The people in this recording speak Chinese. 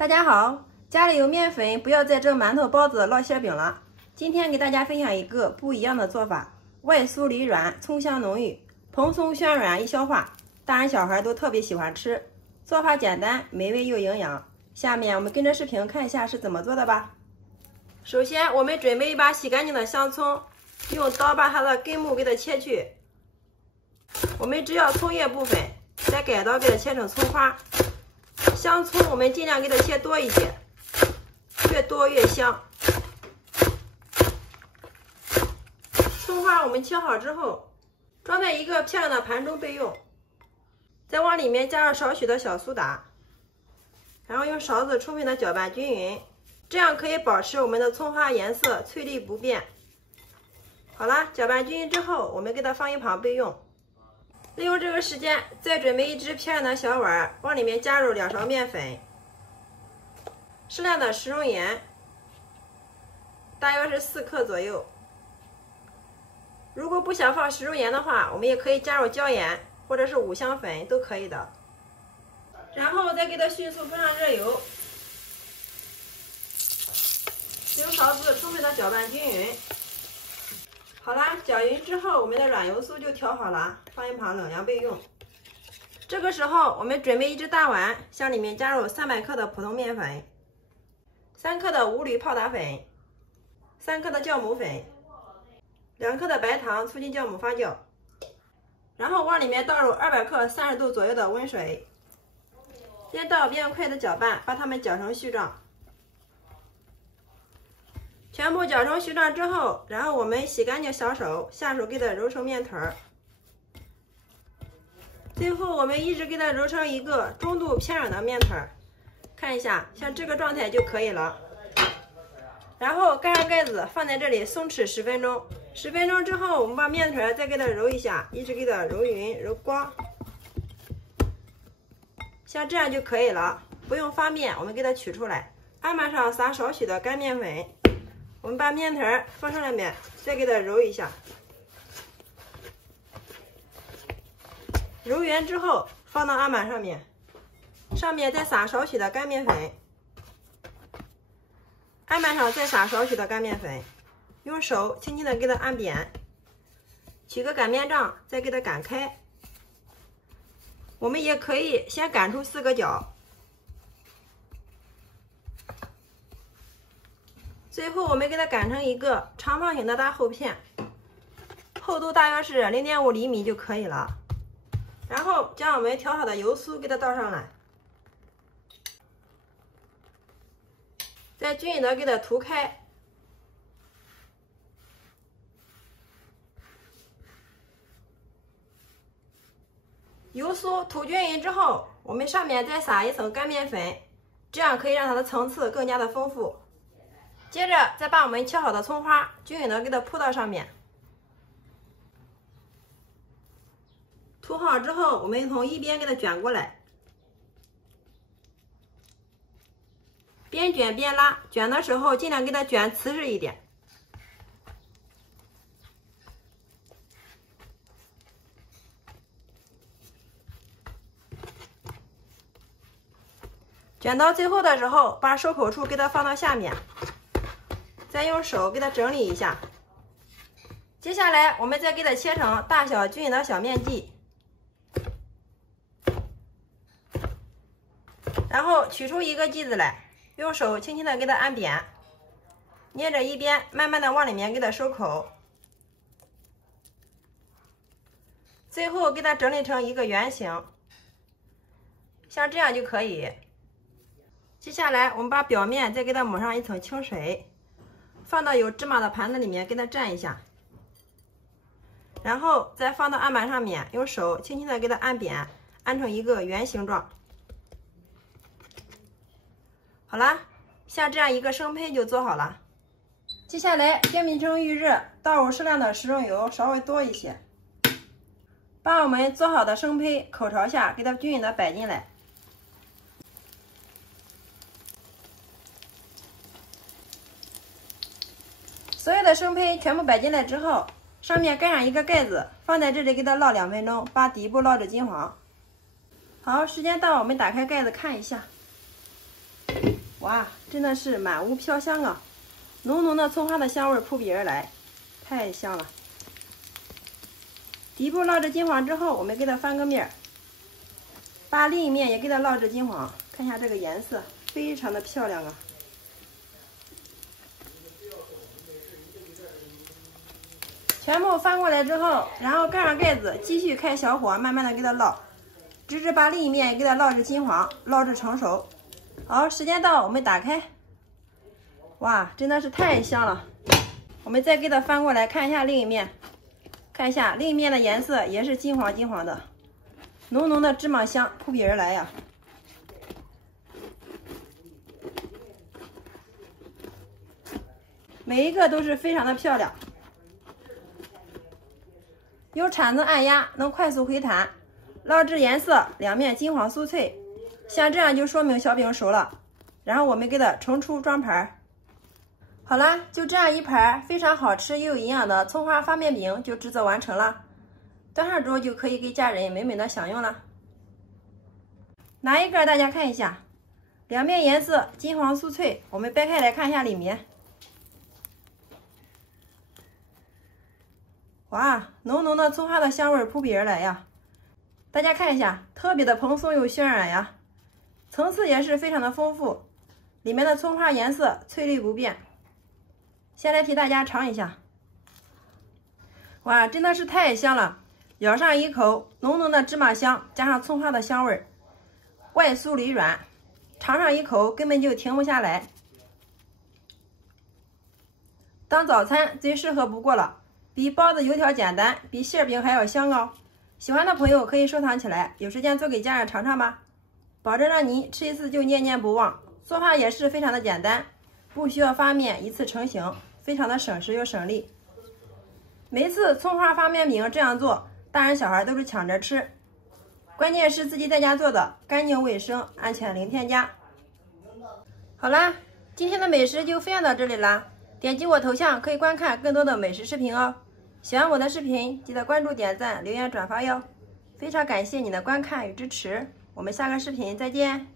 大家好，家里有面粉，不要再蒸馒头、包子、烙馅饼了。今天给大家分享一个不一样的做法，外酥里软，葱香浓郁，蓬松暄软，易消化，大人小孩都特别喜欢吃。做法简单，美味又营养。下面我们跟着视频看一下是怎么做的吧。首先，我们准备一把洗干净的香葱，用刀把它的根部给它切去。我们只要葱叶部分，再改刀给它切成葱花。香葱我们尽量给它切多一些，越多越香。葱花我们切好之后，装在一个漂亮的盘中备用。再往里面加入少许的小苏打，然后用勺子充分的搅拌均匀，这样可以保持我们的葱花颜色翠绿不变。好了，搅拌均匀之后，我们给它放一旁备用。利用这个时间，再准备一只漂亮的小碗，往里面加入2勺面粉，适量的食用盐，大约是4克左右。如果不想放食用盐的话，我们也可以加入椒盐或者是五香粉都可以的。然后再给它迅速泼上热油，用勺子充分的搅拌均匀。好啦，搅匀之后，我们的软油酥就调好了，放一旁冷凉备用。这个时候，我们准备一只大碗，向里面加入300克的普通面粉，3克的无铝泡打粉，3克的酵母粉，2克的白糖促进酵母发酵。然后往里面倒入200克30度左右的温水，边倒边快的搅拌，把它们搅成絮状。全部搅成絮状之后，然后我们洗干净小手，下手给它揉成面团儿。最后我们一直给它揉成一个中度偏软的面团儿，看一下，像这个状态就可以了。然后盖上盖子，放在这里松弛10分钟。10分钟之后，我们把面团再给它揉一下，一直给它揉匀、揉光，像这样就可以了。不用发面，我们给它取出来，案板上撒少许的干面粉。我们把面团放上面，再给它揉一下，揉匀之后放到案板上面，上面再撒少许的干面粉，案板上再撒少许的干面粉，用手轻轻的给它按扁，取个擀面杖再给它擀开。我们也可以先擀出4个角。最后我们给它擀成一个长方形的大厚片，厚度大约是0.5厘米就可以了。然后将我们调好的油酥给它倒上来，再均匀的给它涂开。油酥涂均匀之后，我们上面再撒一层干面粉，这样可以让它的层次更加的丰富。接着再把我们切好的葱花均匀的给它铺到上面，涂好之后，我们从一边给它卷过来，边卷边拉，卷的时候尽量给它卷瓷实一点。卷到最后的时候，把收口处给它放到下面，再用手给它整理一下。接下来我们再给它切成大小均匀的小面剂，然后取出一个剂子来，用手轻轻的给它按扁，捏着一边，慢慢的往里面给它收口，最后给它整理成一个圆形，像这样就可以。接下来我们把表面再给它抹上一层清水，放到有芝麻的盘子里面给它蘸一下，然后再放到案板上面，用手轻轻的给它按扁，按成一个圆形状。好啦，像这样一个生胚就做好了。接下来电饼铛预热，倒入适量的食用油，稍微多一些，把我们做好的生胚口朝下给它均匀的摆进来。所有的生胚全部摆进来之后，上面盖上一个盖子，放在这里给它烙2分钟，把底部烙至金黄。好，时间到，我们打开盖子看一下。哇，真的是满屋飘香啊！浓浓的葱花的香味扑鼻而来，太香了。底部烙制金黄之后，我们给它翻个面，把另一面也给它烙制金黄。看一下这个颜色，非常的漂亮啊！全部翻过来之后，然后盖上盖子，继续开小火，慢慢的给它烙，直至把另一面也给它烙制金黄，烙制成熟。好，时间到，我们打开。哇，真的是太香了！我们再给它翻过来看一下另一面，看一下另一面的颜色也是金黄金黄的，浓浓的芝麻香扑鼻而来呀！每一个都是非常的漂亮。用铲子按压能快速回弹，烙制颜色两面金黄酥脆，像这样就说明小饼熟了。然后我们给它盛出装盘。好啦，就这样一盘非常好吃又有营养的葱花发面饼就制作完成了，端上桌就可以给家人美美的享用了。拿一个大家看一下，两面颜色金黄酥脆，我们掰开来看一下里面。哇，浓浓的葱花的香味扑鼻而来呀！大家看一下，特别的蓬松又渲染呀，层次也是非常的丰富，里面的葱花颜色翠绿不变。先来替大家尝一下，哇，真的是太香了！咬上一口，浓浓的芝麻香加上葱花的香味，外酥里软，尝上一口根本就停不下来。当早餐最适合不过了。比包子油条简单，比馅饼还要香哦！喜欢的朋友可以收藏起来，有时间做给家人尝尝吧，保证让你吃一次就念念不忘。做法也是非常的简单，不需要发面一次成型，非常的省时又省力。每次葱花发面饼这样做，大人小孩都是抢着吃，关键是自己在家做的，干净卫生，安全零添加。好啦，今天的美食就分享到这里啦。点击我头像可以观看更多的美食视频哦。喜欢我的视频，记得关注、点赞、留言、转发哟。非常感谢你的观看与支持，我们下个视频再见。